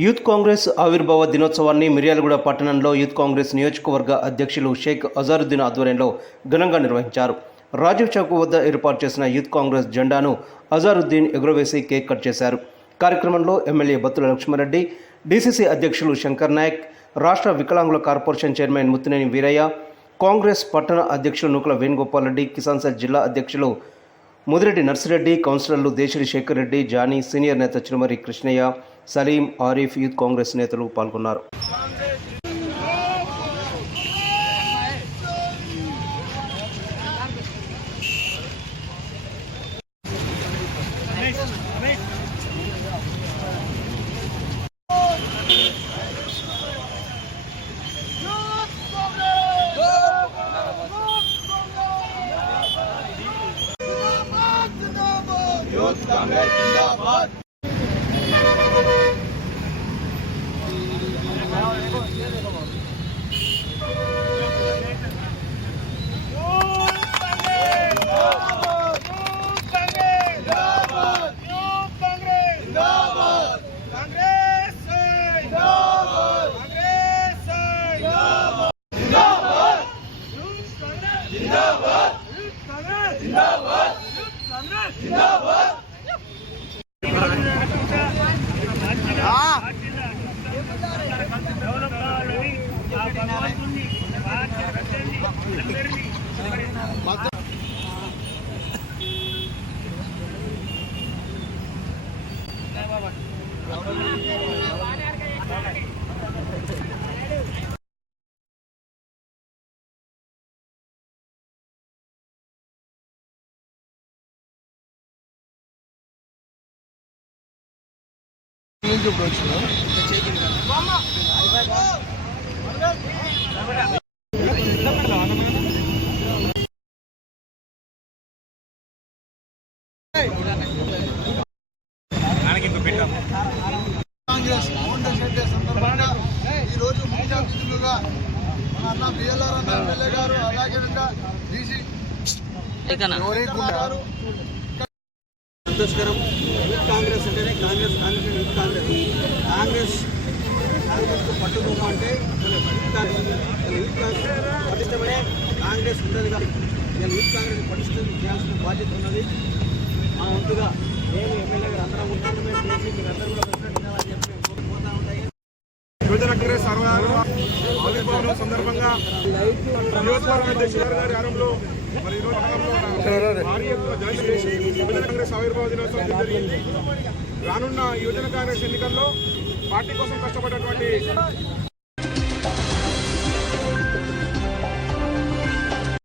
Youth Congress ఆవిర్భావ దినోత్సవాన్ని మిర్యాలగూడ పట్టణంలో యూత్ కాంగ్రెస్ నియోజకవర్గ అధ్యక్షులు షేక్ అజారుద్దీన్ ఆధ్వర్యంలో ఘనంగా నిర్వహించారు. రాజీవ్ చౌక్ వద్ద ఏర్పాటు చేసిన యూత్ కాంగ్రెస్ జెండాను అజారుద్దీన్ ఎగురవేసి కేక్ కట్ చేశారు. కార్యక్రమంలో ఎమ్మెల్యే బత్తుల లక్ష్మారెడ్డి, డీసీసీ అధ్యక్షులు శంకర్ నాయక్, రాష్ట్ర వికలాంగుల కార్పొరేషన్ చైర్మన్ ముత్తినేని వీరయ్య, కాంగ్రెస్ పట్టణ అధ్యక్షులు నూకల వేణుగోపాల్ రెడ్డి, కిసాన్ సెల్ జిల్లా అధ్యక్షులు ముదిరెడ్డి నర్సిరెడ్డి, కౌన్సిలర్లు దేశిరి శేఖర్ రెడ్డి, జానీ, సీనియర్ నేత చిరుమరి కృష్ణయ్య, సలీం, ఆరిఫ్, యూత్ కాంగ్రెస్ నేతలు పాల్గొన్నారు. యూత్ కాంగ్రెస్ జిందాబాద్. కాంగ్రెస్ ఫౌండేషన్ డే సందర్భంగా ఈరోజు ముఖ్య అతిథులుగా మన అన్న బిఎల్ఆర్ అన్న ఎమ్మెల్యే గారు, అలాగే డీసీ సంతోషకరం. యూత్ కాంగ్రెస్ అంటేనే కాంగ్రెస్ యూత్ కాంగ్రెస్ పట్టుదల అంటే యూత్ పటిష్టమనే కాంగ్రెస్ ఉంటుంది. యూత్ కాంగ్రెస్ పటిష్టం చేయాల్సిన బాధ్యత ఉన్నది. మా వంతుగా నేను ఎమ్మెల్యే గారు అందరం ఉంటాను చేసి మీరు అందరూ కూడా ప్రశ్నించాలని చెప్పి పోతా ఉంటాయి. యువజన కాంగ్రెస్ ఆవిర్భావం సందర్భంగా నియోజకవర్గ అధ్యక్షులు గారి ఆరంభంలో మరి ఈరోజు భారీ ఎత్తున జాయిన్ చేసి యువజన కాంగ్రెస్ ఆవిర్భావ దినోత్సవం జరిగింది. రానున్న యువజన కాంగ్రెస్ ఎన్నికల్లో పార్టీ కోసం కష్టపడినటువంటి